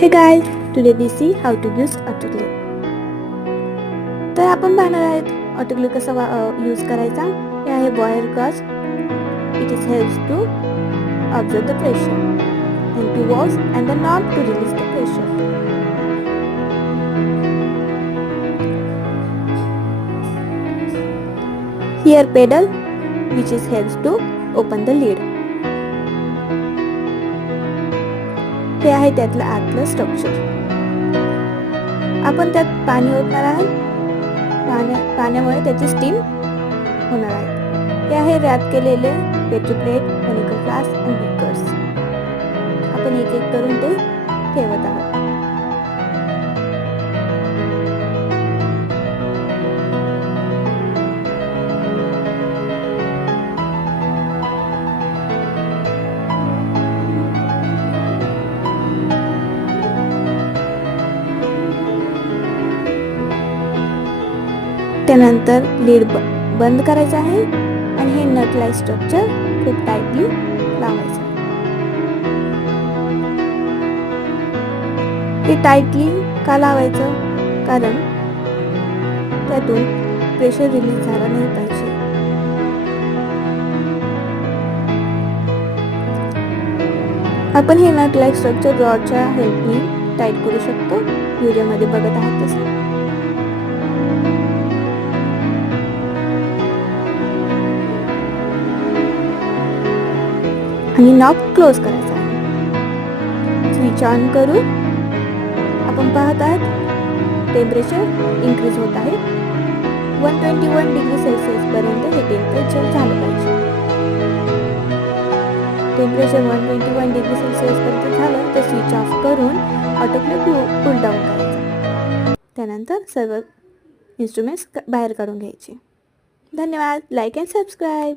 Hey guys, today we see how to use autoglue. तर आपण पाहणार आहेत ऑटोग्लू कसा यूज करायचा. हे आहे wire gauge. It is helps to observe the pressure and to wash and the knob to release the pressure. Here pedal which is helps to open the lid. हे आहे त्यातलं आतलं स्ट्रक्चर. आपण त्यात पाणी ओतणार आहोत. पाण्यामुळे त्याची स्टीम होणार आहे. हे आहे रॅप केलेले पेट्री प्लेट, केमिकल फ्लास्क आणि बीकर्स. आपण एक एक करून ते ठेवत आहोत. त्यानंतर लीड बंद करायचं आहे आणि हे नट लाईक स्ट्रक्चर खूप टाईटली लावायचं. हे टाईटली का लावायचं? कारण त्यातून प्रेशर रिलीज झाला नाही पाहिजे. आपण हे नट लाईक स्ट्रक्चर रॉडच्या हेल्पने टाईट करू शकतो. व्हिडिओमध्ये बघत आहात तसं. आणि नॉब क्लोज करायचा आहे. स्विच ऑन करू. आपण पाहत आहात टेम्परेचर इन्क्रीज होत आहे. 121 डिग्री सेल्सिअस पर्यंत हे टेम्परेचर झालं पाहिजे. टेम्परेचर 121 डिग्री सेल्सिअस पर्यंत झालं तर स्विच ऑफ करून ऑटोग्लू कूल डाऊन करायचं. त्यानंतर सर्व इन्स्ट्रुमेंट्स बाहेर काढून घ्यायचे. धन्यवाद. Like and subscribe.